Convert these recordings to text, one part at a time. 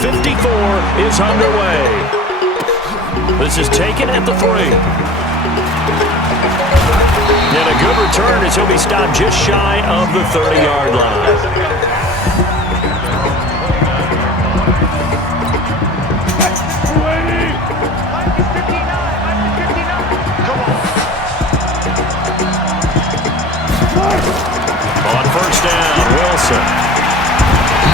54 is underway. This is taken at the 3. And a good return as he'll be stopped just shy of the 30-yard line. On first down, Wilson.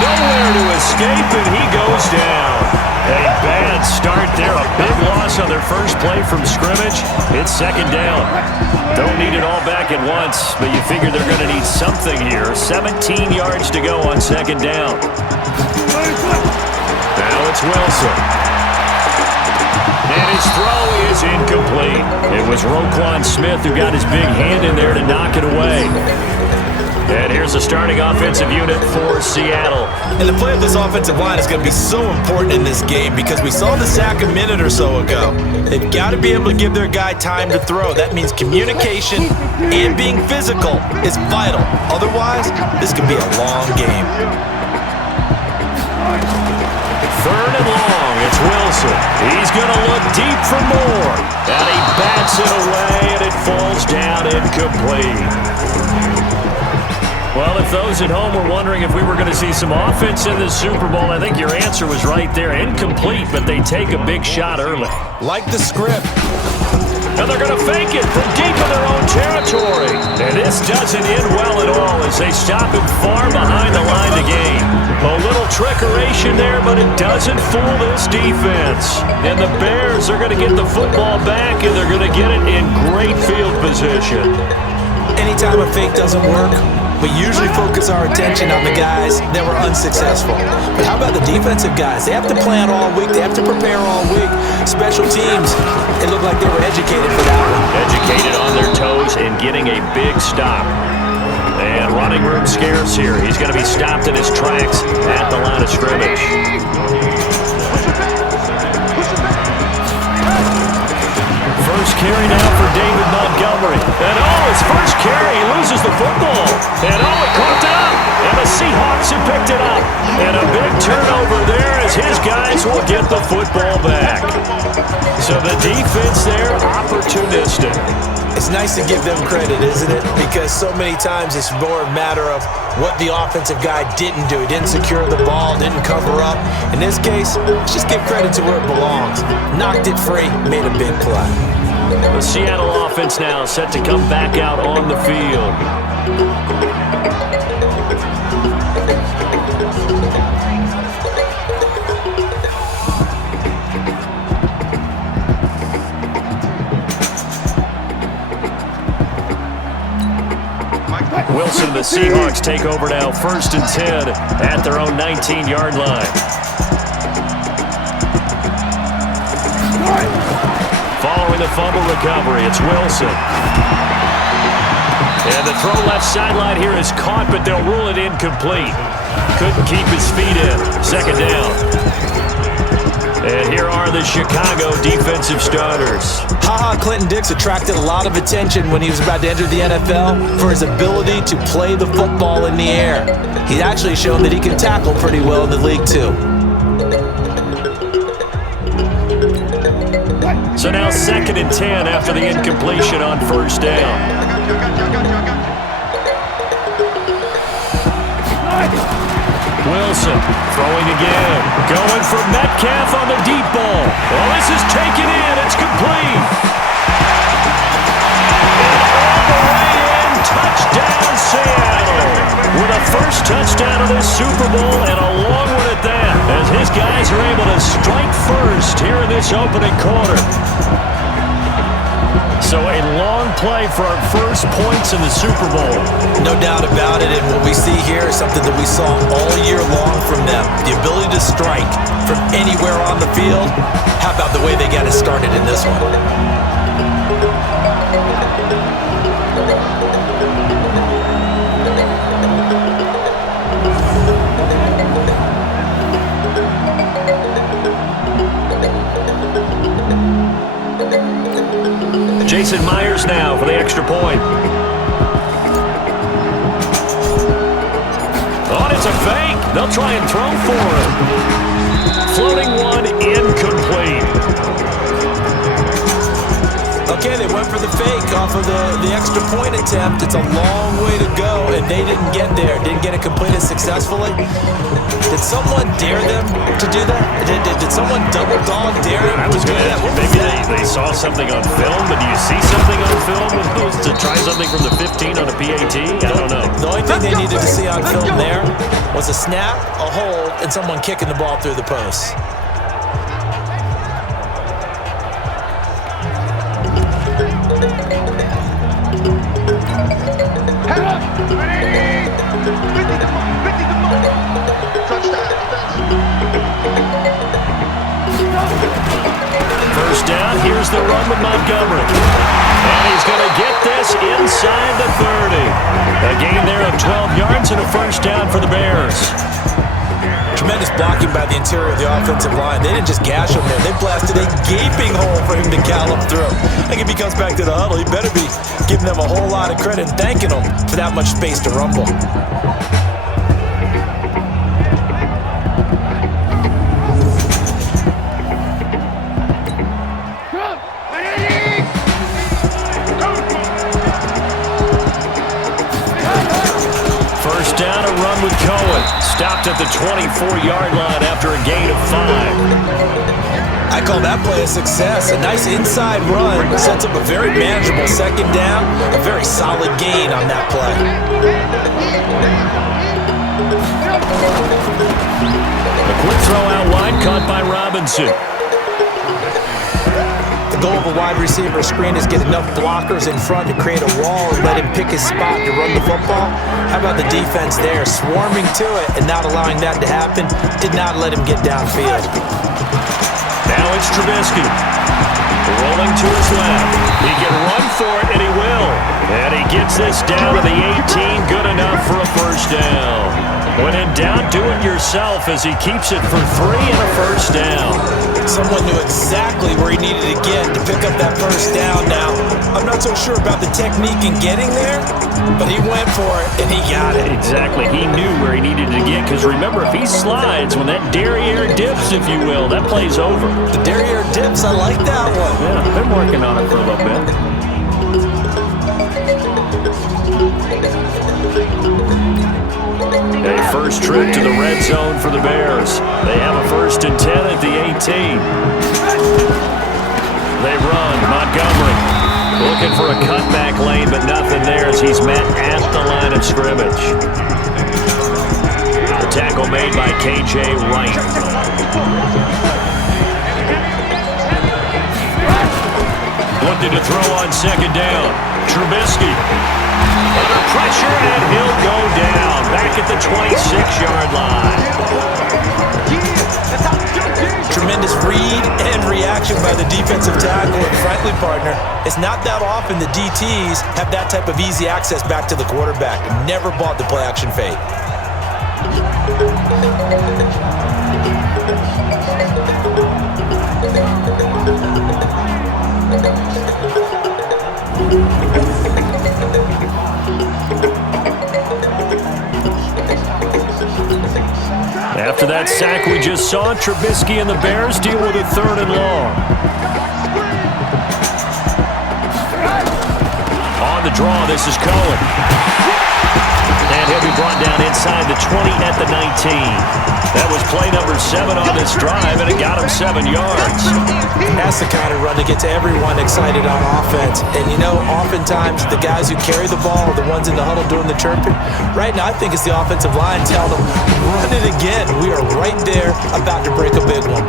Nowhere to escape, and he goes down. A bad start there. A big loss on their first play from scrimmage. It's second down. Don't need it all back at once, but you figure they're going to need something here. 17 yards to go on second down. Now it's Wilson. And his throw is incomplete. It was Roquan Smith who got his big hand in there to knock it away. And here's the starting offensive unit for Seattle. And the play of this offensive line is going to be so important in this game because we saw the sack a minute or so ago. They've got to be able to give their guy time to throw. That means communication and being physical is vital. Otherwise, this could be a long game. Third and long, it's Wilson. He's going to look deep for more. And he bats it away, and it falls down incomplete. Well, if those at home were wondering if we were going to see some offense in this Super Bowl, I think your answer was right there. Incomplete, but they take a big shot early. Like the script. And they're going to fake it from deep in their own territory. And this doesn't end well at all as they stop him far behind the line to gain. A little trickeration there, but it doesn't fool this defense. And the Bears are going to get the football back, and they're going to get it in great field position. Anytime a fake doesn't work, we usually focus our attention on the guys that were unsuccessful. But how about the defensive guys? They have to plan all week. They have to prepare all week. Special teams, it looked like they were educated for that one. Educated on their toes and getting a big stop. And running room scarce here. He's going to be stopped in his tracks at the line of scrimmage. First carry now for David Montgomery. And his first carry, he loses the football. And it caught up. And the Seahawks have picked it up. And a big turnover there as his guys will get the football back. So the defense there, opportunistic. It's nice to give them credit, isn't it? Because so many times it's more a matter of what the offensive guy didn't do. He didn't secure the ball, didn't cover up. In this case, let's just give credit to where it belongs. Knocked it free, made a big play. The Seattle offense now set to come back out on the field. Wilson and the Seahawks take over now, 1st and 10 at their own 19-yard line. Following the fumble recovery, it's Wilson. And the throw left sideline here is caught, but they'll rule it incomplete. Couldn't keep his feet in. Second down. And here are the Chicago defensive starters. Clinton Dix attracted a lot of attention when he was about to enter the NFL for his ability to play the football in the air. He's actually shown that he can tackle pretty well in the league, too. So now 2nd and 10 after the incompletion on first down. Wilson throwing again. Going for Metcalf on the deep ball. Well, this is taken in. It's complete. And all the way in. Touchdown, Seattle. With a first touchdown of this Super Bowl and a long one at that. As his guys are able to strike first here in this opening quarter. So a long play for our first points in the Super Bowl. No doubt about it, and what we see here is something that we saw all year long from them. The ability to strike from anywhere on the field. How about the way they got it started in this one? Jason Myers now for the extra point. Oh, it's a fake. They'll try and throw for him. floating one incomplete. Okay, they went for the fake off of the extra point attempt. It's a long way to go, and they didn't get there. Didn't get it completed successfully. Did someone dare them to do that? Did someone double dog dare them I to was do going to that? ask you, maybe they saw something on film, but do you see something on film as opposed to try something from the 15 on a PAT? I don't know. The only thing they needed to see on film there was a snap, a hold, and someone kicking the ball through the post. First down, here's the run with Montgomery. And he's going to get this inside the 30. A gain there of 12 yards and a first down for the Bears. Tremendous blocking by the interior of the offensive line. They didn't just gash him there. They blasted a gaping hole for him to gallop through. I think if he comes back to the huddle, he better be giving them a whole lot of credit and thanking them for that much space to rumble. First down, a run with Cohen. Stopped at the 24-yard line after a gain of 5. I call that play a success. A nice inside run sets up a very manageable second down. A very solid gain on that play. A quick throw out wide, caught by Robinson. The goal of a wide receiver screen is get enough blockers in front to create a wall and let him pick his spot to run the football. How about the defense there, swarming to it and not allowing that to happen? Did not let him get downfield. Now it's Trubisky. Rolling to his left. He can run for it, and he will. And he gets this down to the 18. Good enough for a first down. When in doubt, do it yourself as he keeps it for 3 and a first down. Someone knew exactly where he needed to get to pick up that first down. Now, I'm not so sure about the technique in getting there, but he went for it, and he got it. Exactly. He knew where he needed to get, because remember, if he slides, when that derriere dips, if you will, that play's over. The derriere dips, I like that one. Yeah, been working on it for a little bit. A first trip to the red zone for the Bears. They have a 1st and 10 at the 18. They run. Montgomery looking for a cutback lane, but nothing there as he's met at the line of scrimmage. The tackle made by K.J. Wright. Looking to throw on second down. Trubisky. Under pressure, and he'll go down. Back at the 26-yard line. Tremendous read and reaction by the defensive tackle. And frankly, partner, it's not that often the DTs have that type of easy access back to the quarterback. Never bought the play-action fake. After that sack we just saw, Trubisky and the Bears deal with a 3rd and long. On the draw, this is Cohen. And he'll be brought down inside the 20 at the 19. That was play number 7 on this drive, and it got him 7 yards. That's the kind of run that gets everyone excited on offense. And you know, oftentimes the guys who carry the ball are the ones in the huddle doing the chirping. Right now, I think it's the offensive line telling them, run it again. We are right there about to break a big one.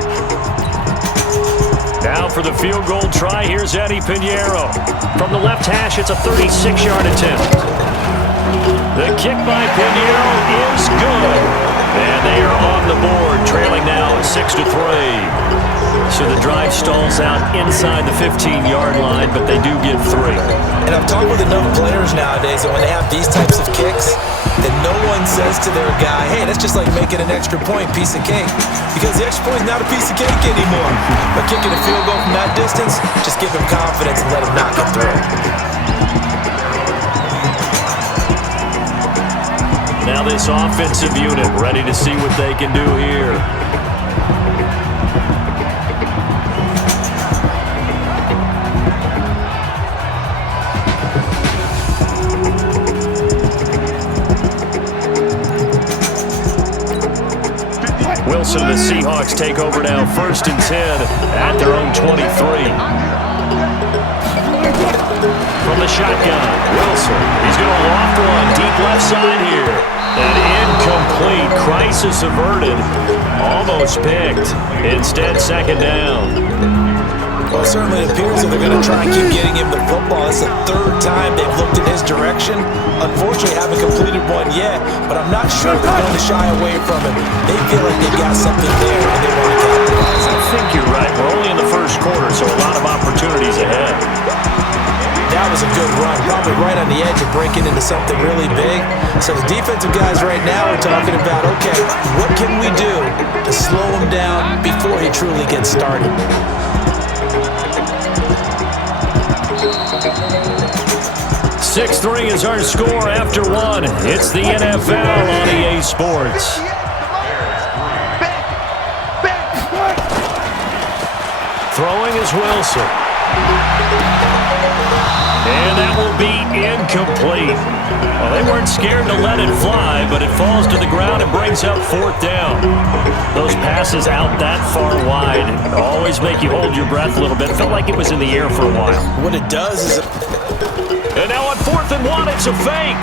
Now for the field goal try, here's Eddie Pinheiro. From the left hash, it's a 36-yard attempt. The kick by Pinheiro is good. And they are on the board, trailing now 6-3. So the drive stalls out inside the 15-yard line, but they do get 3. And I've talked with enough players nowadays that when they have these types of kicks, that no one says to their guy, hey, that's just like making an extra point, piece of cake. Because the extra point is not a piece of cake anymore. But kicking a field goal from that distance, just give him confidence and let him knock it through. Now this offensive unit ready to see what they can do here. Wilson and the Seahawks take over now, 1st and 10 at their own 23. From the shotgun, Wilson. He's going to loft one deep left side here. And incomplete. Crisis averted. Almost picked. Instead, 2nd down. Well, it certainly appears that they're going to try and keep getting him the football. It's the 3rd time they've looked in his direction. Unfortunately, haven't completed one yet, but I'm not sure they're going to shy away from him. They feel like they've got something there, and they want to capitalize. I think you're right. We're only in the 1st quarter, so a lot of opportunities ahead. That was a good run, probably right on the edge of breaking into something really big. So the defensive guys right now are talking about, okay, what can we do to slow him down before he truly gets started? 6-3 is our score after 1. It's the NFL on EA Sports. Throwing is Wilson. And that will be incomplete. Well, they weren't scared to let it fly, but it falls to the ground and brings up 4th down. Those passes out that far wide always make you hold your breath a little bit. Felt like it was in the air for a while. What it does is... And now on 4th and 1, it's a fake.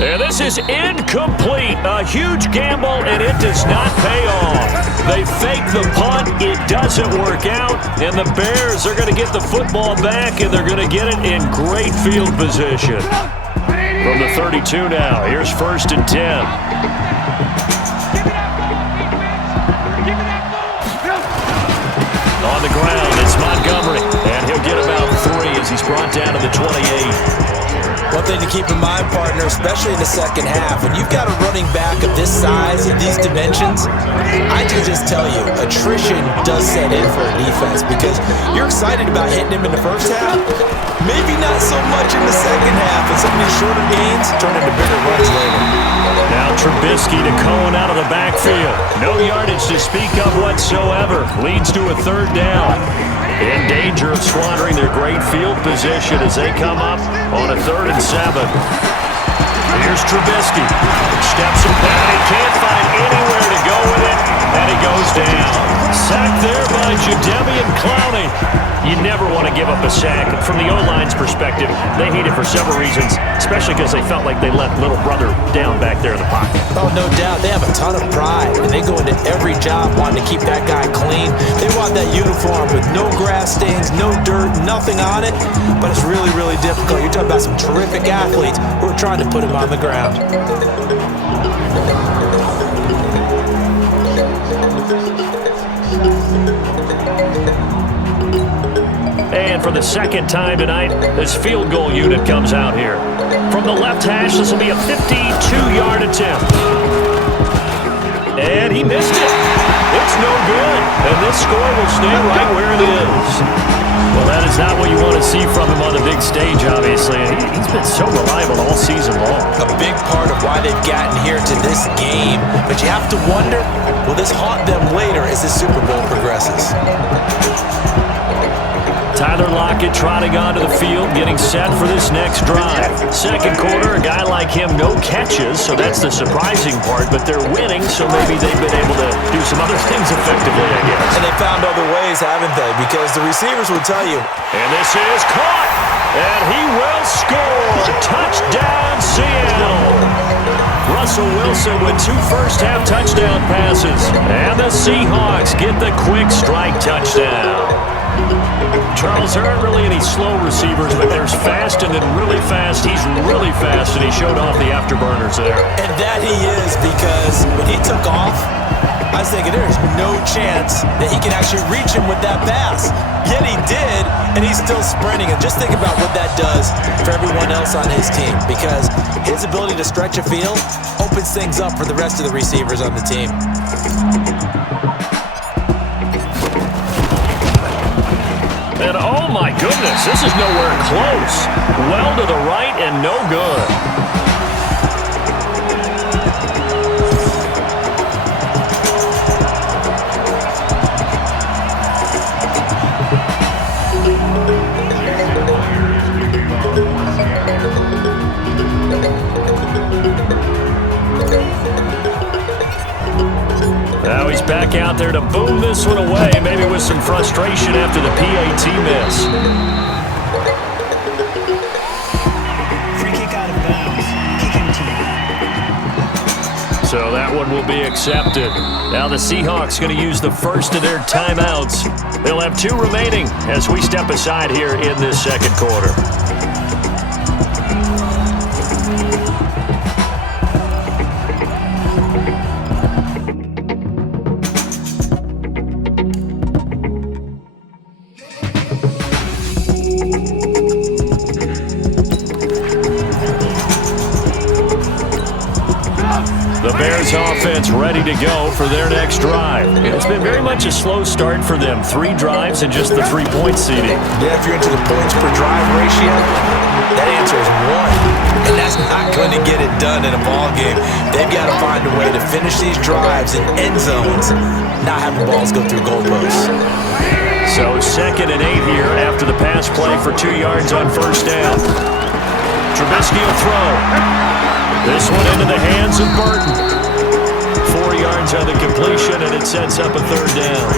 And this is incomplete. A huge gamble, and it does not pay off. They fake the punt. It doesn't work out. And the Bears are going to get the football back, and they're going to get it in great field position. From the 32 now, here's 1st and 10. On the ground, it's Montgomery, and he'll get about 3 as he's brought down to the 28. One thing to keep in mind, partner, especially in the second half, when you've got a running back of this size and these dimensions, I can just tell you, attrition does set in for a defense because you're excited about hitting him in the first half, maybe not so much in the second half, and some of these shorter gains turn into bigger runs later. Now Trubisky to Cohen out of the backfield. No yardage to speak of whatsoever. Leads to a 3rd down. In danger of squandering their great field position as they come up on a 3rd and 7. Here's Trubisky. Steps him down. He can't find anywhere to go with it, and he goes down. Sacked there by Jadeveon Clowney. You never want to give up a sack. From the O-line's perspective, they hate it for several reasons, especially because they felt like they let little brother down back there in the pocket. Oh, no doubt. They have a ton of pride, and they go into every job wanting to keep that guy clean. They want that uniform with no grass stains, no dirt, nothing on it, but it's really, really difficult. You're talking about some terrific athletes who are trying to put him on the ground. And for the 2nd time tonight, this field goal unit comes out here. From the left hash, this will be a 52-yard attempt. And he missed it. It's no good. And this score will stay right where it is. Well, that is not what you want to see from him on the big stage, obviously. He's been so reliable all season long. A big part of why they've gotten here to this game. But you have to wonder, will this haunt them later as the Super Bowl progresses? Tyler Lockett trotting onto the field, getting set for this next drive. 2nd quarter, a guy like him, no catches, so that's the surprising part, but they're winning, so maybe they've been able to do some other things effectively, I guess. And they found other ways, haven't they? Because the receivers will tell you. And this is caught, and he will score. Touchdown, Seattle. Russell Wilson with 2 first-half touchdown passes, and the Seahawks get the quick strike touchdown. Charles, there aren't really any slow receivers, but there's fast and then really fast. He's really fast, and he showed off the afterburners there. And that he is, because when he took off, I was thinking there's no chance that he can actually reach him with that pass. Yet he did, and he's still sprinting. And just think about what that does for everyone else on his team, because his ability to stretch a field opens things up for the rest of the receivers on the team. And oh my goodness, this is nowhere close. Well to the right and no good. Now he's back out there to boom this one away, maybe with some frustration after the PAT miss. Free kick out of bounds. Kicking team. So that one will be accepted. Now the Seahawks going to use the first of their timeouts. They'll have 2 remaining as we step aside here in this second quarter. The Bears offense ready to go for their next drive. It's been very much a slow start for them. 3 drives and just the 3-point seeding. Yeah, if you're into the points per drive ratio, that answer is 1. And that's not going to get it done in a ball game. They've got to find a way to finish these drives in end zones, not have the balls go through goalposts. So 2nd and 8 here after the pass play for 2 yards on first down. Trubisky will throw. This one into the hands of Burton. 4 yards on the completion, and it sets up a 3rd down.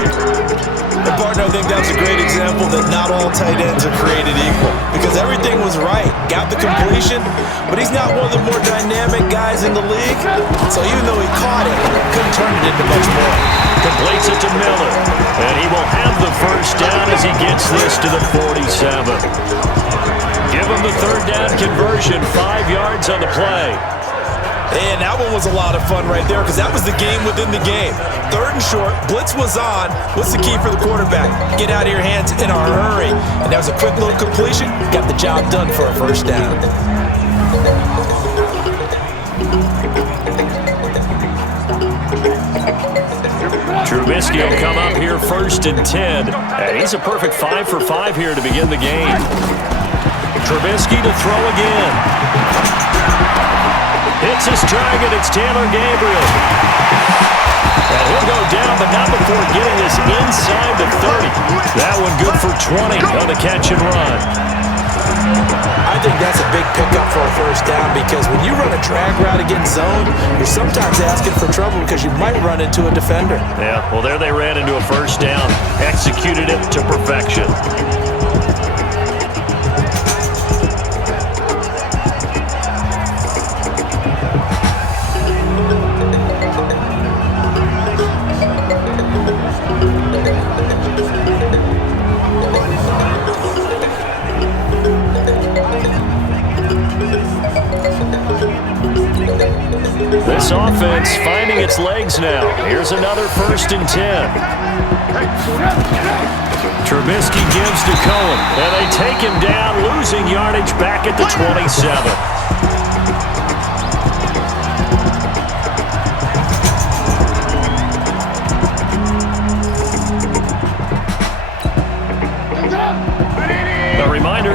And partner, I think that's a great example that not all tight ends are created equal. Because everything was right. Got the completion, but he's not one of the more dynamic guys in the league. So even though he caught it, couldn't turn it into much more. Completes it to Miller. And he will have the first down as he gets this to the 47. Give him the 3rd down conversion, 5 yards on the play. And that one was a lot of fun right there because that was the game within the game. 3rd and short, blitz was on. What's the key for the quarterback? Get out of your hands in a hurry. And that was a quick little completion. Got the job done for a first down. Trubisky will come up here 1st and 10. And he's a perfect 5 for 5 here to begin the game. Trubisky to throw again. Hits his target. It's Taylor Gabriel. And he'll go down, but not before getting this inside the 30. That one good for 20 on the catch and run. I think that's a big pickup for a first down because when you run a drag route against zone, you're sometimes asking for trouble because you might run into a defender. Yeah, well, there they ran into a first down. Executed it to perfection. This offense finding its legs now. Here's another 1st and 10. Trubisky gives to Cohen, and they take him down, losing yardage back at the 27.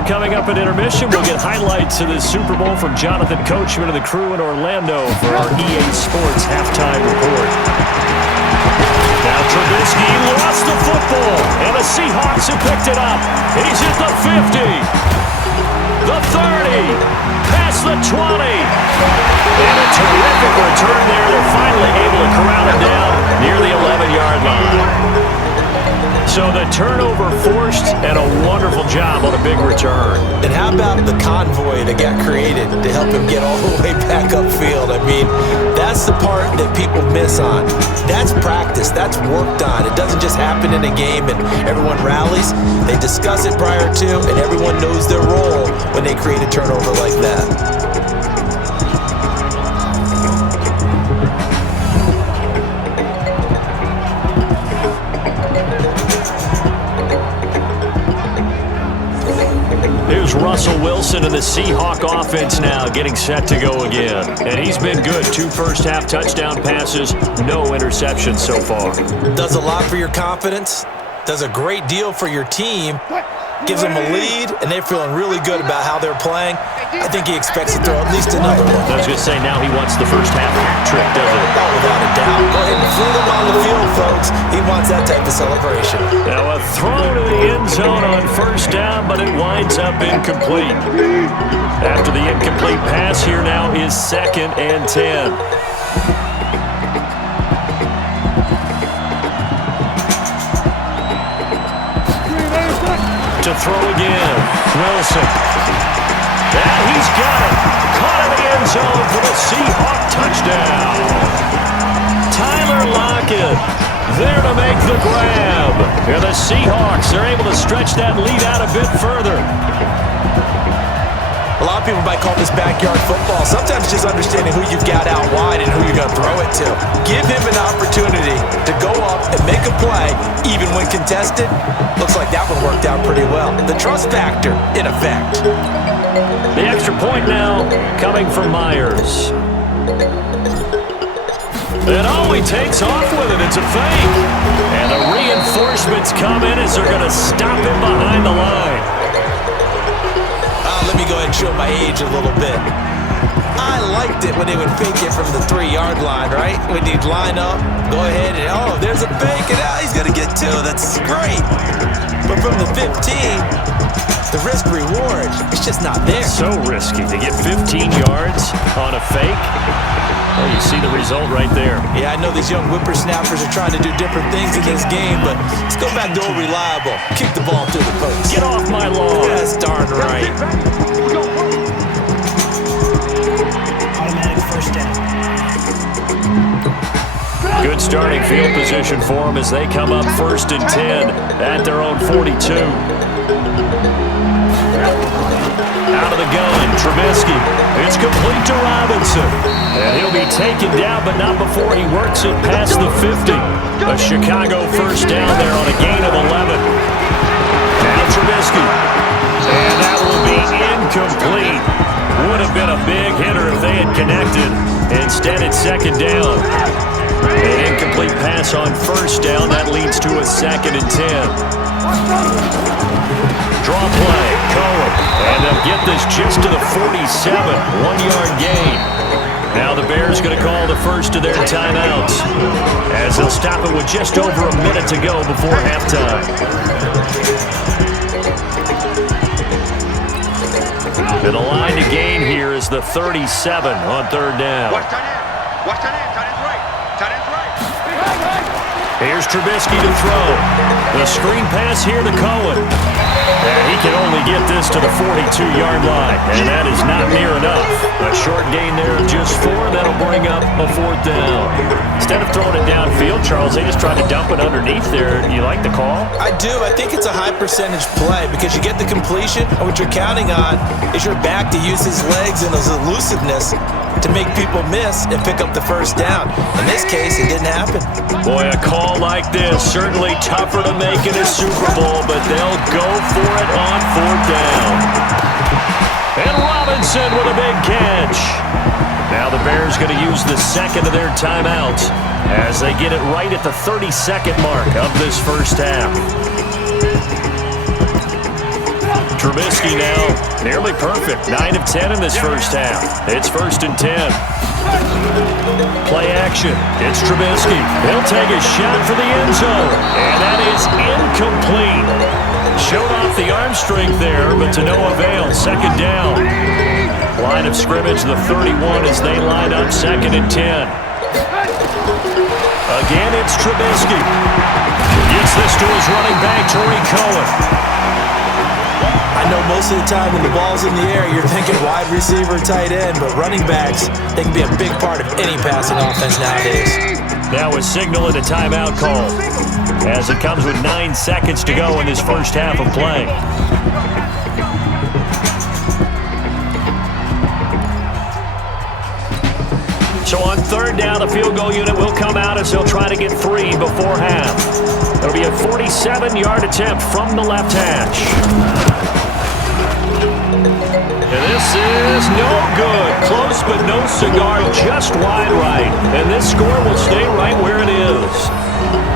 Coming up at intermission, we'll get highlights of the Super Bowl from Jonathan Coachman and the crew in Orlando for our EA Sports halftime report. Now Trubisky lost the football, and the Seahawks have picked it up. He's at the 50, the 30, past the 20. And a terrific return there. They're finally able to corral him down near the 11-yard line. So the turnover forced and a wonderful job on a big return. And how about the convoy that got created to help him get all the way back upfield? I mean, that's the part that people miss on. That's practice. That's worked on. It doesn't just happen in a game and everyone rallies. They discuss it prior to, and everyone knows their role when they create a turnover like that. Here's Russell Wilson and the Seahawk offense now getting set to go again. And he's been good. 2 first-half touchdown passes, no interceptions so far. Does a lot for your confidence. Does a great deal for your team. gives them a lead, and they're feeling really good about how they're playing. I think he expects to throw at least another one. I was going to say, now he wants the first half hat trick, doesn't he? Oh, without a doubt. Go ahead and fling him on the field, folks. He wants that type of celebration. Now a throw to the end zone on first down, but it winds up incomplete. After the incomplete pass, here now is 2nd and 10. To throw again, Wilson. And he's got it. Caught in the end zone for the Seahawk touchdown. Tyler Lockett there to make the grab. And the Seahawks are able to stretch that lead out a bit further. A lot of people might call this backyard football. Sometimes just understanding who you've got out wide and who you're going to throw it to. Give him an opportunity to go up and make a play, even when contested. Looks like that one worked out pretty well. The trust factor, in effect. The extra point now coming from Myers. And he takes off with it. It's a fake. And the reinforcements come in as they're going to stop him behind the line. Let me go ahead and show my age a little bit. I liked it when they would fake it from the 3-yard line, right? When you'd line up, go ahead and, oh, there's a fake, and he's going to get 2. That's great. But from the 15, the risk-reward, it's just not there. So risky to get 15 yards on a fake. Well, you see the result right there. Yeah, I know these young whippersnappers are trying to do different things in this game, but let's go back to old reliable. Kick the ball through the post. Get off my lawn. That's darn right. Automatic first down. Good starting field position for them as they come up 1st and 10 at their own 42. Out of the gun, Trubisky. It's complete to Robinson. And he'll be taken down, but not before he works it past the 50. A Chicago first down there on a gain of 11. Now Trubisky. And that will be incomplete. Would have been a big hitter if they had connected. Instead, it's 2nd down. An incomplete pass on first down. That leads to a 2nd and 10. Draw play, Cohen, and they'll get this just to the 47, 1-yard gain. Now the Bears going to call the first of their timeouts as they'll stop it with just over a minute to go before halftime. And the line to gain here is the 37 on 3rd down. Watch tight end, tight end's right. Here's Trubisky to throw. The screen pass here to Cohen. And he can only get this to the 42-yard line, and that is not near enough. A short gain there of just 4. That'll bring up a 4th down. Instead of throwing it downfield, Charles, they just tried to dump it underneath there. You like the call? I do. I think it's a high-percentage play because you get the completion, and what you're counting on is your back to use his legs and his elusiveness to make people miss and pick up the first down. In this case, it didn't happen. Boy, a call like this, certainly tougher to make in a Super Bowl, but they'll go for it on 4th down. And Robinson with a big catch. Now the Bears going to use the 2nd of their timeouts as they get it right at the 32nd mark of this first half. Trubisky now nearly perfect. 9 of 10 in this first half. It's 1st and 10. Play action. It's Trubisky. He'll take a shot for the end zone. And that is incomplete. Showed off the arm strength there, but to no avail. 2nd down. Line of scrimmage, the 31 as they line up 2nd and 10. Again, it's Trubisky. Gets this to his running back, Tariq Cohen. I know most of the time when the ball's in the air, you're thinking wide receiver, tight end, but running backs, they can be a big part of any passing offense nowadays. Now a signal and a timeout call as it comes with 9 seconds to go in this first half of play. So on 3rd down, the field goal unit will come out as they'll try to get 3 before half. It'll be a 47-yard attempt from the left hash. And this is no good. Close but no cigar, just wide right. And this score will stay right where it is.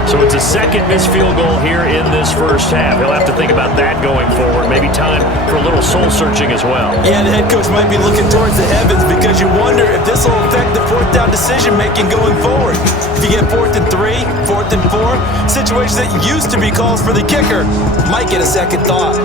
So it's a second missed field goal here in this first half. He'll have to think about that going forward. Maybe time for a little soul-searching as well. Yeah, the head coach might be looking towards the heavens because you wonder if this will affect the fourth down decision-making going forward. If you get 4th and 3, 4th and 4, situations that used to be calls for the kicker might get a second thought.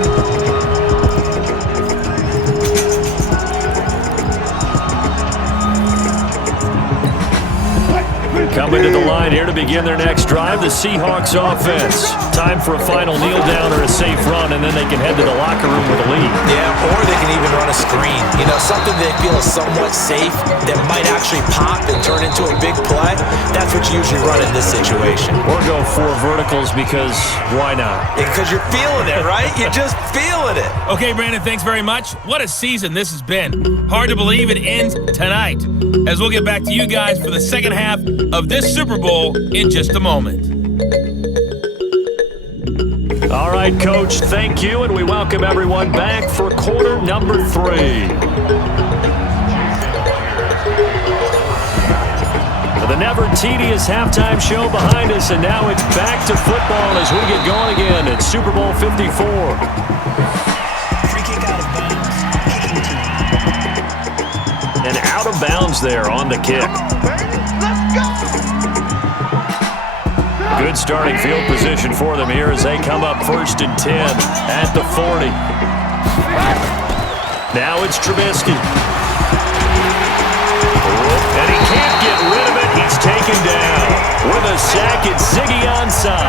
Coming to the line here to begin their next drive, the Seahawks offense. Time for a final kneel down or a safe run, and then they can head to the locker room with a lead. Yeah, or they can even run a screen. You know, something they feel is somewhat safe that might actually pop and turn into a big play. That's what you usually run in this situation. Or go 4 verticals because why not? Because you're feeling it, right? You're just feeling it. Okay, Brandon, thanks very much. What a season this has been. Hard to believe it ends tonight, as we'll get back to you guys for the second half of this Super Bowl in just a moment. All right, Coach, thank you, and we welcome everyone back for quarter number 3. The never-tedious halftime show behind us, and now it's back to football as we get going again at Super Bowl 54. Free kick out of bounds. Kicking team. And out of bounds there on the kick. Good starting field position for them here as they come up 1st and 10 at the 40. Now it's Trubisky. And he can't get rid of it. He's taken down. With a sack, it's Ziggy Ansah.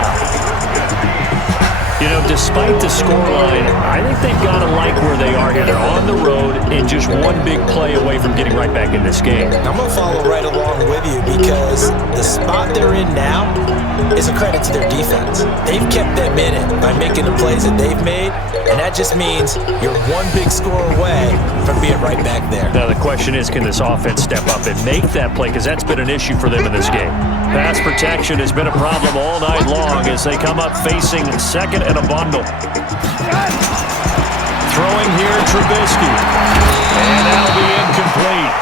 You know, despite the scoreline, I think they've got to like where they are here. They're on the road and just one big play away from getting right back in this game. I'm going to follow right along with you because the spot they're in now is a credit to their defense. They've kept them in it by making the plays that they've made, and that just means you're one big score away from being right back there. Now the question is, can this offense step up and make that play? Because that's been an issue for them in this game. Pass protection has been a problem all night long as they come up facing second and a bundle. Throwing here, Trubisky. And that'll be incomplete.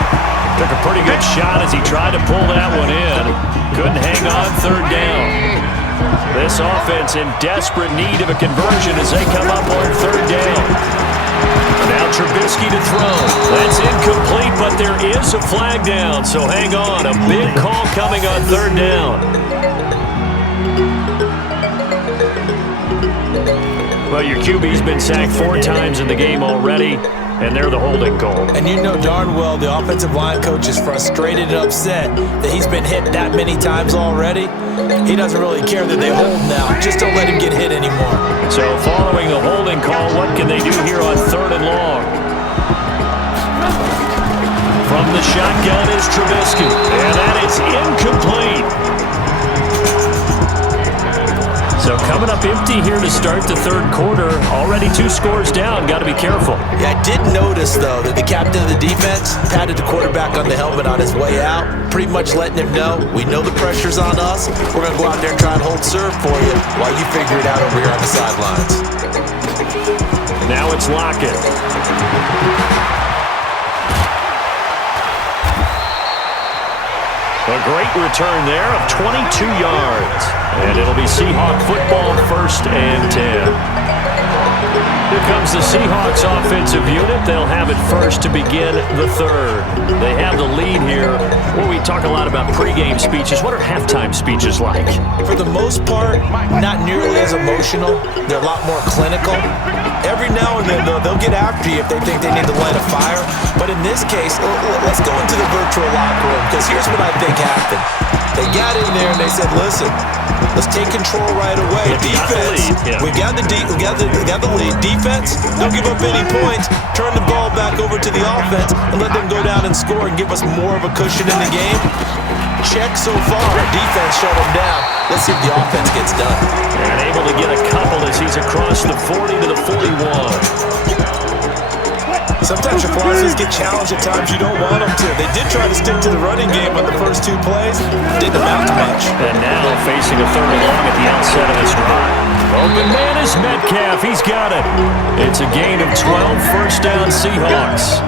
Took a pretty good shot as he tried to pull that one in. Couldn't hang on 3rd down. This offense in desperate need of a conversion as they come up on 3rd down. Now Trubisky to throw. That's incomplete, but there is a flag down, so hang on. A big call coming on 3rd down. Well, your QB's been sacked 4 times in the game already, and they're the holding call. And you know darn well the offensive line coach is frustrated and upset that he's been hit that many times already. He doesn't really care that they hold now. Just don't let him get hit anymore. So following a holding call, what can they do here on 3rd and long? From the shotgun is Trubisky, and that is incomplete. So coming up empty here to start the 3rd quarter. Already 2 scores down. Got to be careful. Yeah, I did notice, though, that the captain of the defense patted the quarterback on the helmet on his way out, pretty much letting him know, we know the pressure's on us. We're going to go out there and try and hold serve for you while you figure it out over here on the sidelines. Now it's Lockett. A great return there of 22 yards. And it'll be Seahawk football 1st and 10. Here comes the Seahawks offensive unit. They'll have it first to begin the 3rd. They have the lead here. Well, we talk a lot about pregame speeches. What are halftime speeches like? For the most part, not nearly as emotional. They're a lot more clinical. Every now and then, though, they'll get after you if they think they need to light a fire. But in this case, let's go into the virtual locker room, because here's what I think happened. They got in there and they said, listen, let's take control right away. Defense, we got the lead. Defense, don't give up any points. Turn the ball back over to the offense and let them go down and score and give us more of a cushion in the game. Check so far. Defense shut them down. Let's see if the offense gets done. And able to get a couple as he's across the 40 to the 41. Sometimes your philosophies get challenged at times you don't want them to. They did try to stick to the running game on the first 2 plays. Didn't amount to much. And now facing a 3rd and long at the outset of this drive. Open man is Metcalf. He's got it. It's a gain of 12, first down Seahawks.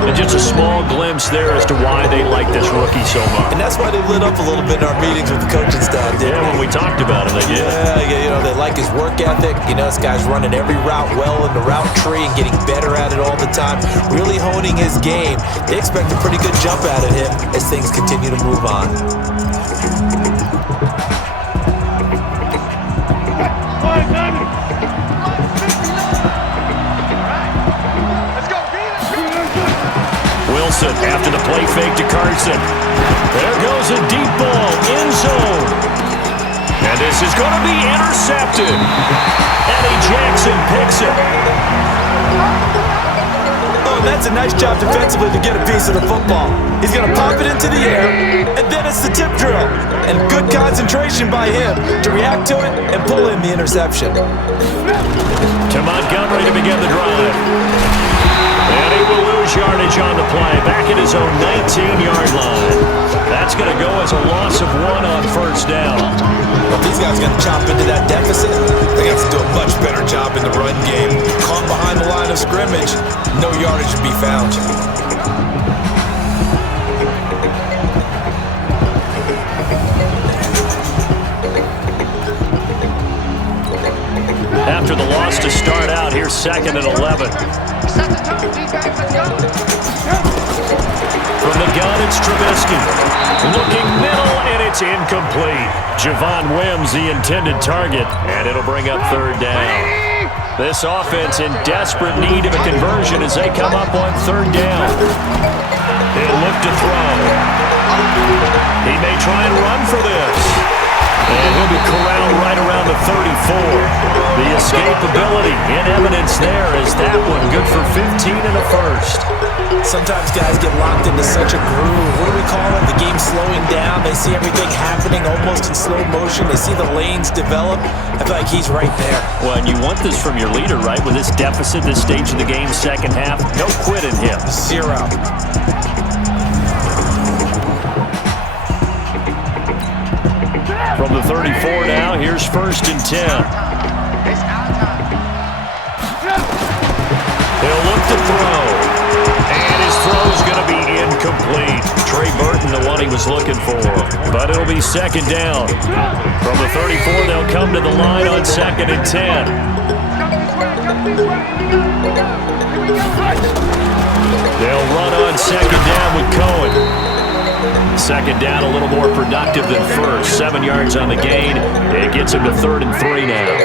And just a small glimpse there as to why they like this rookie so much. And that's why they lit up a little bit in our meetings with the coaching staff, didn't Yeah, when we talked about him, they did. Yeah, they like his work ethic. This guy's running every route well in the route tree and getting better at it all the time, really honing his game. They expect a pretty good jump out of him as things continue to move on. Wilson after the play fake to Carson. There goes a deep ball, end zone. And this is going to be intercepted. Eddie Jackson picks it. Oh, and that's a nice job defensively to get a piece of the football. He's going to pop it into the air, and then it's the tip drill. And good concentration by him to react to it and pull in the interception. To Montgomery to begin the drive. And he will lose yardage on the play, back at his own 19-yard line. That's going to go as a loss of 1 on first down. Well, these guys are going to chop into that deficit. They got to do a much better job in the run game. Caught behind the line of scrimmage, no yardage to be found. After the loss to start out, here's 2nd and 11. From the gun, it's Trubisky. Looking middle, and it's incomplete. Javon Wims, the intended target, and it'll bring up 3rd down. This offense in desperate need of a conversion as they come up on 3rd down. He'll look to throw. He may try and run for this. And he'll be corralled right around the 34. The escapability in evidence there is that one good for 15 and a first. Sometimes guys get locked into such a groove. What do we call it? The game slowing down. They see everything happening almost in slow motion. They see the lanes develop. I feel like he's right there. Well, and you want this from your leader, right? With this deficit, this stage of the game, second half, no quit in him. 0. From the 34 now, here's 1st and 10. He'll look to throw. And his throw's going to be incomplete. Trey Burton, the one he was looking for. But it'll be 2nd down. From the 34, they'll come to the line on 2nd and 10. They'll run on 2nd down with Cohen. 2nd down, a little more productive than first. 7 yards on the gain. It gets him to 3rd and 3 now.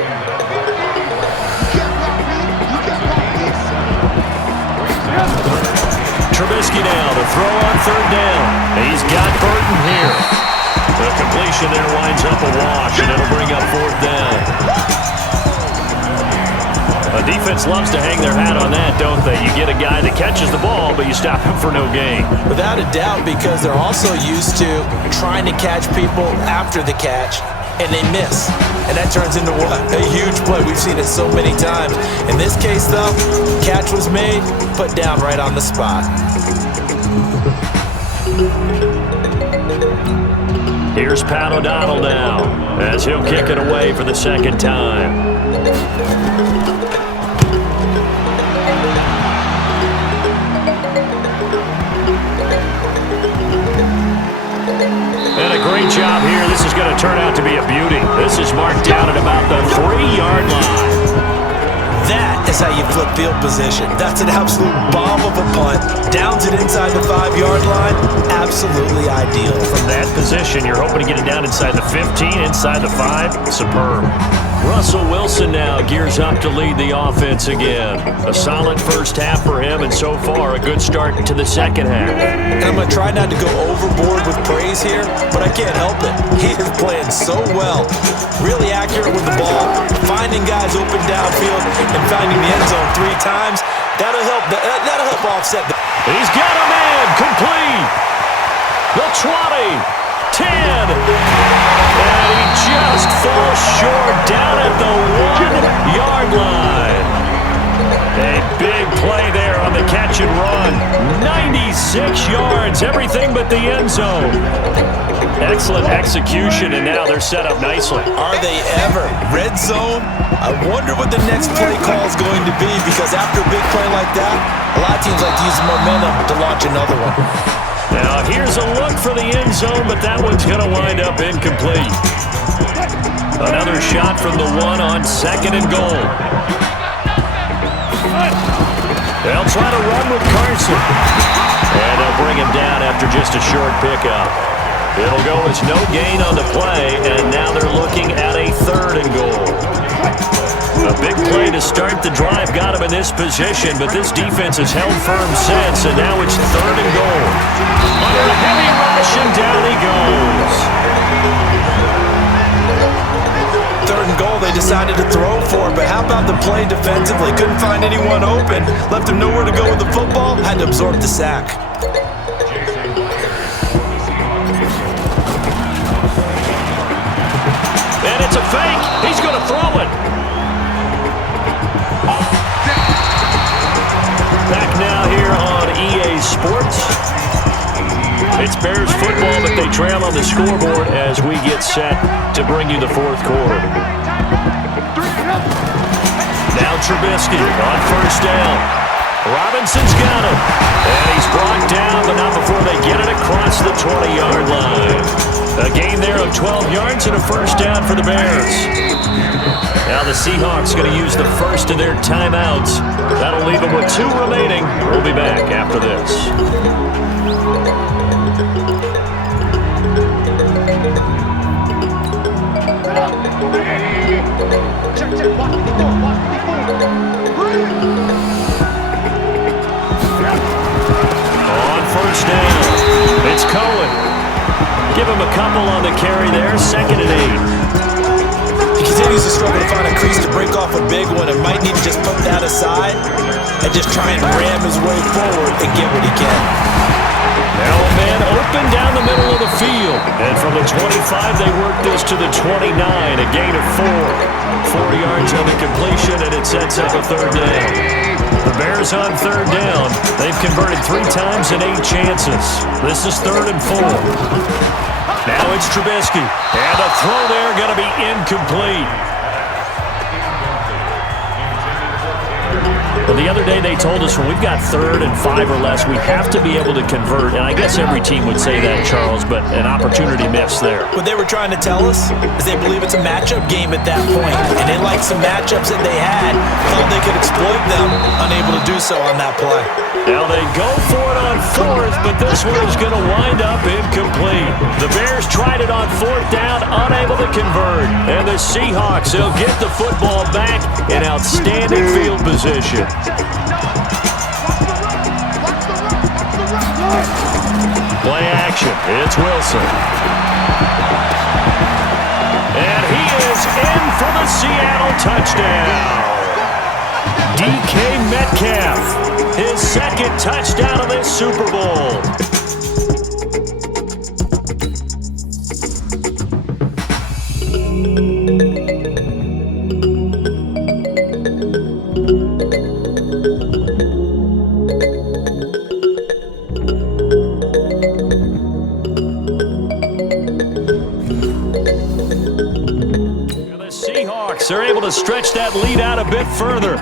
Trubisky now to throw on 3rd down. He's got Burton here. The completion there winds up a wash, and it'll bring up 4th down. The defense loves to hang their hat on that, don't they? You get a guy that catches the ball, but you stop him for no gain. Without a doubt, because they're also used to trying to catch people after the catch, and they miss. And that turns into what? A huge play. We've seen it so many times. In this case, though, catch was made, put down right on the spot. Here's Pat O'Donnell now, as he'll kick it away for the 2nd time. And a great job here. This is going to turn out to be a beauty. This is marked down at about the 3-yard line. That is how you flip field position. That's an absolute bomb of a punt. Downs it inside the 5-yard line. Absolutely ideal. From that position, you're hoping to get it down inside the 15, inside the 5. Superb. Russell Wilson now gears up to lead the offense again. A solid first half for him, and so far a good start to the second half. And I'm going to try not to go overboard with praise here, but I can't help it. He is playing so well. Really accurate with the ball, finding guys open downfield, and finding the end zone 3 times. That'll help offset the... He's got a man, complete. The 20, 10, and he just falls short down at the 1-yard line. A big play there on the catch and run. 96 6 yards, everything but the end zone. Excellent execution, and now they're set up nicely. Are they ever? Red zone? I wonder what the next play call is going to be, because after a big play like that, a lot of teams like to use the momentum to launch another one. Now here's a look for the end zone, but that one's going to wind up incomplete. Another shot from the 1 on 2nd and goal. They'll try to run with Carson. And they'll bring him down after just a short pickup. It'll go as no gain on the play, and now they're looking at a 3rd and goal. A big play to start the drive got him in this position, but this defense has held firm since, and now it's 3rd and goal. Under a heavy rush, and down he goes. 3rd and goal, they decided to throw for it, but how about the play defensively? Couldn't find anyone open, left him nowhere to go with the football, had to absorb the sack. And it's a fake. He's going to throw it. Back now here on EA Sports. It's Bears football, but they trail on the scoreboard as we get set to bring you the 4th quarter. Now Trubisky on 1st down. Robinson's got him. And he's brought down, but not before they get it across the 20-yard line. A gain there of 12 yards and a 1st down for the Bears. Now the Seahawks going to use the first of their timeouts. That'll leave them with 2 remaining. We'll be back after this. On 1st down, it's Cohen. Give him a couple on the carry there, 2nd and 8. He continues to struggle to find a crease to break off a big one and might need to just put that aside and just try and ram his way forward and get what he can. Now a man open down the middle of the field. And from the 25, they work this to the 29, a gain of 4. 4 yards on the completion, and it sets up a 3rd down. The Bears on 3rd down. They've converted 3 times in 8 chances. This is 3rd and 4. Now it's Trubisky. And a throw there going to be incomplete. Well, the other day they told us when we've got 3rd and 5 or less, we have to be able to convert. And I guess every team would say that, Charles, but an opportunity missed there. What they were trying to tell us is they believe it's a matchup game at that point. And they liked some matchups that they had, thought they could exploit them, unable to do so on that play. Now they go for it on 4th, but this one is going to wind up incomplete. The Bears tried it on 4th down, unable to convert. And the Seahawks, they'll get the football back in outstanding field position. Play action. It's Wilson. And he is in for the Seattle touchdown. DK Metcalf, his 2nd touchdown of this Super Bowl. They're able to stretch that lead out a bit further.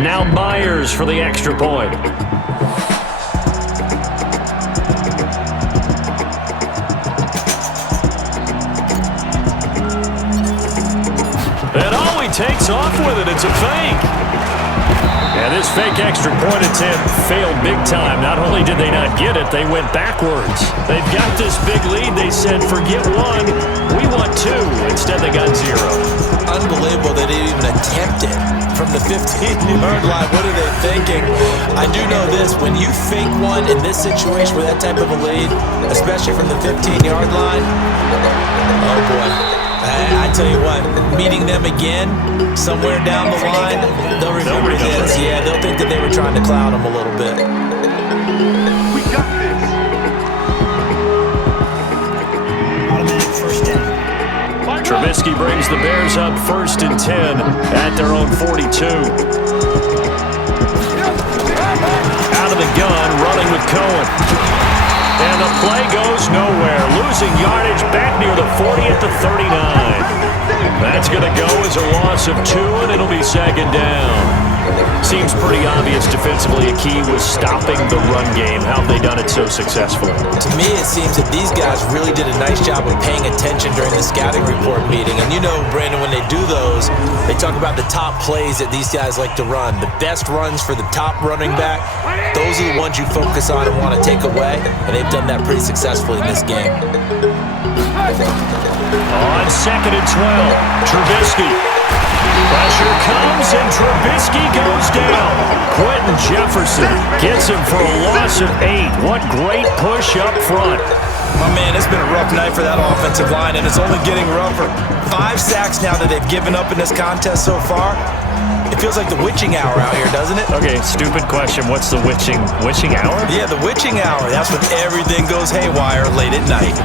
Now Myers for the extra point. And oh, he takes off with it. It's a fake. And this fake extra point attempt failed big time. Not only did they not get it, they went backwards. They've got this big lead. They said, forget 1, we want 2. Instead, they got 0. Unbelievable that they didn't even attempt it from the 15-yard line. What are they thinking? I do know this. When you fake one in this situation with that type of a lead, especially from the 15-yard line, oh, boy. I tell you what, meeting them again somewhere down the line, they'll remember this. Yeah, they'll think that they were trying to cloud them a little bit. We got this. Automatic 1st down. Trubisky brings the Bears up 1st and 10 at their own 42. Out of the gun, running with Cohen. And the play goes nowhere. Losing yardage back near the 40 at the 39. That's going to go as a loss of 2, and it'll be second down. Seems pretty obvious defensively a key was stopping the run game. How have they done it so successfully? To me, it seems that these guys really did a nice job of paying attention during the scouting report meeting. And you know, Brandon, when they do those, they talk about the top plays that these guys like to run. The best runs for the top running back, those are the ones you focus on and want to take away. And they've done that pretty successfully in this game. On second and 12, Trubisky. Pressure comes, and Trubisky goes down. Quentin Jefferson gets him for a loss of 8. What great push up front. My man, it's been a rough night for that offensive line, and it's only getting rougher. 5 sacks now that they've given up in this contest so far. It feels like the witching hour out here, doesn't it? Okay, stupid question. What's the witching hour? Yeah, the witching hour. That's when everything goes haywire late at night.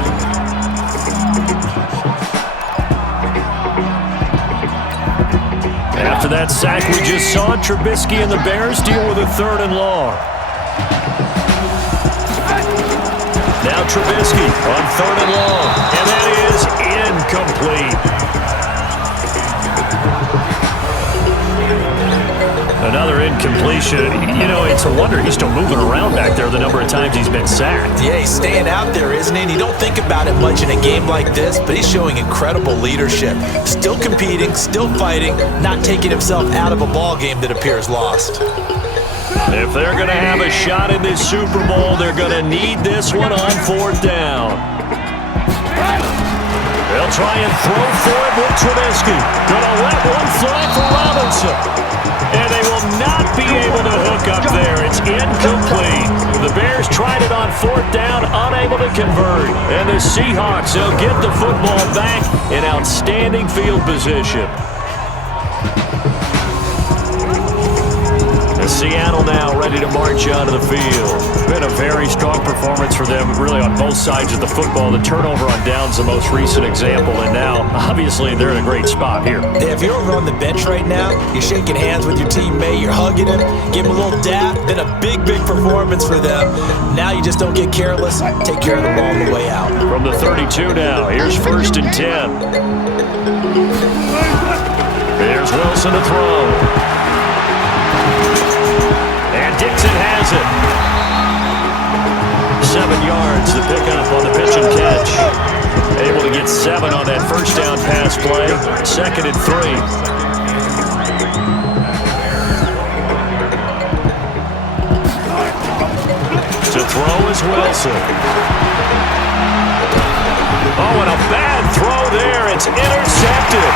After that sack we just saw, Trubisky and the Bears deal with a 3rd and long. Now Trubisky on 3rd and long, and that is incomplete. Another incompletion. You know, it's a wonder he's still moving around back there the number of times he's been sacked. Yeah, he's staying out there, isn't he? And you don't think about it much in a game like this, but he's showing incredible leadership. Still competing, still fighting, not taking himself out of a ball game that appears lost. If they're going to have a shot in this Super Bowl, they're going to need this one on 4th down. They'll try and throw for it with Trubisky. Going to let one fly for Robinson. And they will not be able to hook up there. It's incomplete. The Bears tried it on 4th down, unable to convert. And the Seahawks will get the football back in outstanding field position. Seattle now ready to march onto the field. Been a very strong performance for them, really on both sides of the football. The turnover on downs the most recent example, and now, obviously, they're in a great spot here. Yeah, if you're over on the bench right now, you're shaking hands with your teammate, you're hugging him, give him a little dap. Been a big, big performance for them. Now you just don't get careless. Take care of the ball on the way out. From the 32 now, here's 1st and 10. There's Wilson to throw. Dixon has it. 7 yards to pick up on the pitch and catch. Able to get 7 on that 1st down pass play. 2nd and 3. To throw is Wilson. Oh, and a bad throw there. It's intercepted.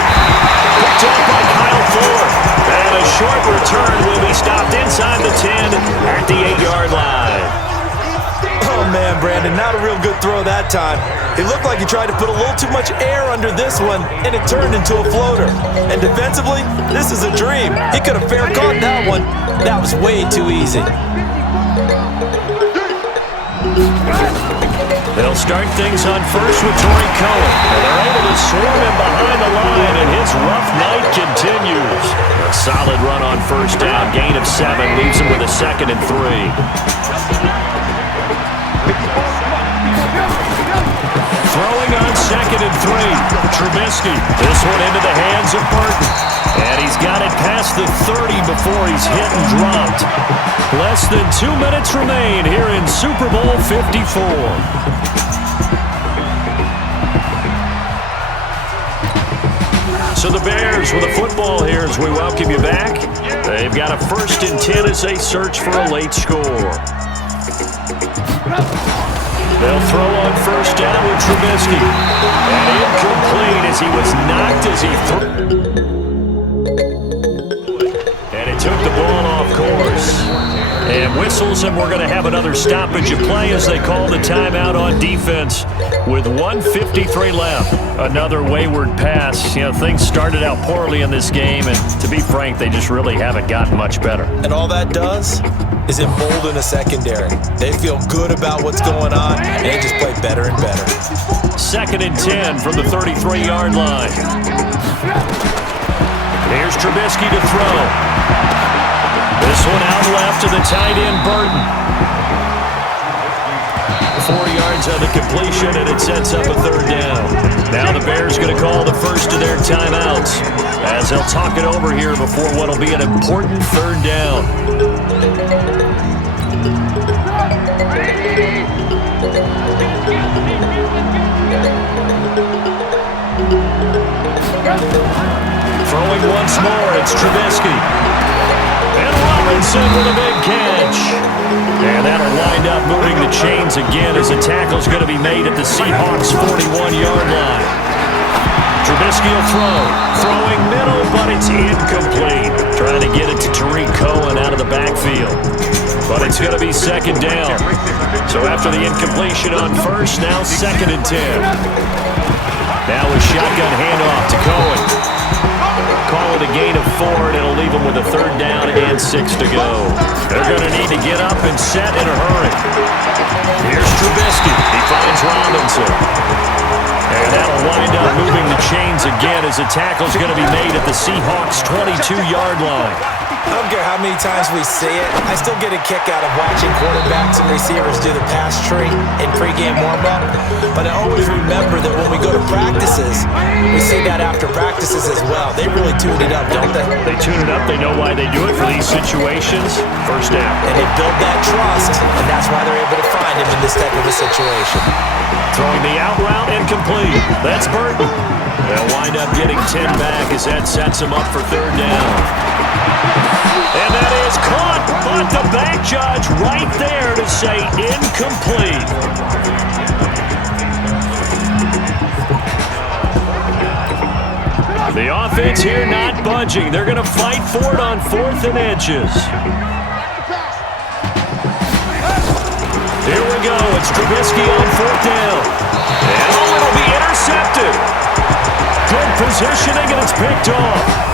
Picked up by Kyle Ford. And a short return will be stopped inside the 10 at the 8-yard line. Oh, man, Brandon, not a real good throw that time. It looked like he tried to put a little too much air under this one, and it turned into a floater. And defensively, this is a dream. He could have fair caught that one. That was way too easy. They'll start things on first with Torrey Cohen. And they're able to swarm him behind the line, and his rough night continues. A solid run on 1st down, gain of 7, leaves him with a 2nd and 3. Throwing on 2nd and 3, Trubisky. This one into the hands of Burton. And he's got it past the 30 before he's hit and dropped. Less than 2 minutes remain here in Super Bowl 54. So the Bears with a football here as we welcome you back. They've got a 1st and 10 as they search for a late score. They'll throw on 1st down with Trubisky. And incomplete as he was knocked as he threw. And it took the ball off course. And whistles, and we're going to have another stoppage of play as they call the timeout on defense with 1:53 left. Another wayward pass. You know, things started out poorly in this game, and to be frank, they just really haven't gotten much better. And all that does is embolden a secondary. They feel good about what's going on, and they just play better and better. 2nd and 10 from the 33-yard line. Here's Trubisky to throw. This This one out left to the tight end, Burton. 4 yards on the completion, and it sets up a third down. Now the Bears going to call the first of their timeouts as they'll talk it over here before what will be an important third down. Throwing once more, it's Trubisky. And Robinson with a big catch. And that'll wind up moving the chains again as a tackle's going to be made at the Seahawks' 41-yard line. Trubisky will throw. Throwing middle, but it's incomplete. Trying to get it to Tariq Cohen out of the backfield. But it's going to be second down. So after the incompletion on first, now 2nd and 10. Now a shotgun handoff to Cohen. Call it a gain of 4, and it'll leave them with a third down and 6 to go. They're going to need to get up and set in a hurry. Here's Trubisky. He finds Robinson. And that'll wind up moving the chains again as a tackle's going to be made at the Seahawks' 22-yard line. I don't care how many times we see it, I still get a kick out of watching quarterbacks and receivers do the pass tree in pregame warm-up. But I always remember that when we go to practices, we see that after practices as well. They really tune it up, don't they? They tune it up. They know why they do it for these situations. First down. And they build that trust, and that's why they're able to find him in this type of a situation. Throwing the out route incomplete. That's Burton. They'll wind up getting 10 back as that sets him up for third down. And that is caught, but the back judge right there to say incomplete. The offense here not budging. They're going to fight for it on 4th and inches. Here we go. It's Trubisky on 4th down. And it'll be intercepted. Good positioning, and it's picked off.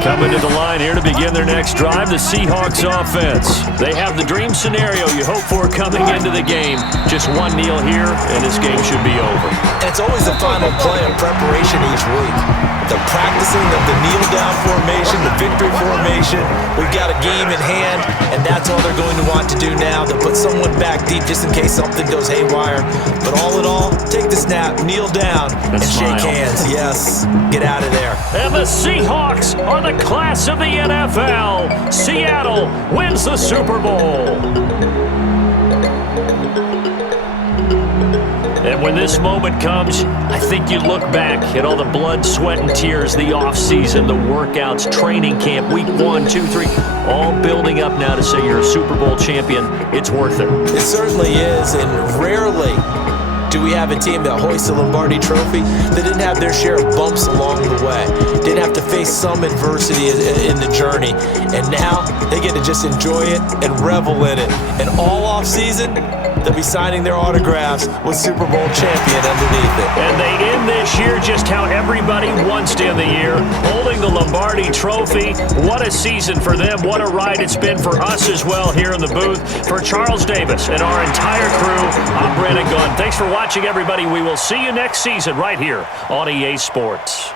Coming to the line here to begin their next drive, the Seahawks offense. They have the dream scenario you hope for coming into the game. Just one kneel here, and this game should be over. And it's always the final play of preparation each week. The practicing of the kneel-down formation, the victory formation. We've got a game in hand, and that's all they're going to want to do now. They'll put someone back deep just in case something goes haywire. But all in all, take the snap, kneel down, and shake hands. Yes, get out of there. And the Seahawks are the class of the NFL. Seattle wins the Super Bowl. And when this moment comes, I think you look back at all the blood, sweat, and tears, the offseason, the workouts, training camp, week 1, 2, 3, all building up now to say you're a Super Bowl champion. It's worth it. It certainly is, and rarely do we have a team that hoists the Lombardi Trophy that didn't have their share of bumps along the way, didn't have to face some adversity in the journey, and now they get to just enjoy it and revel in it. And all offseason, they'll be signing their autographs with Super Bowl champion underneath it. And they end this year just how everybody wants to end the year, holding the Lombardi Trophy. What a season for them. What a ride it's been for us as well here in the booth. For Charles Davis and our entire crew, I'm Brandon Gunn. Thanks for watching, everybody. We will see you next season right here on EA Sports.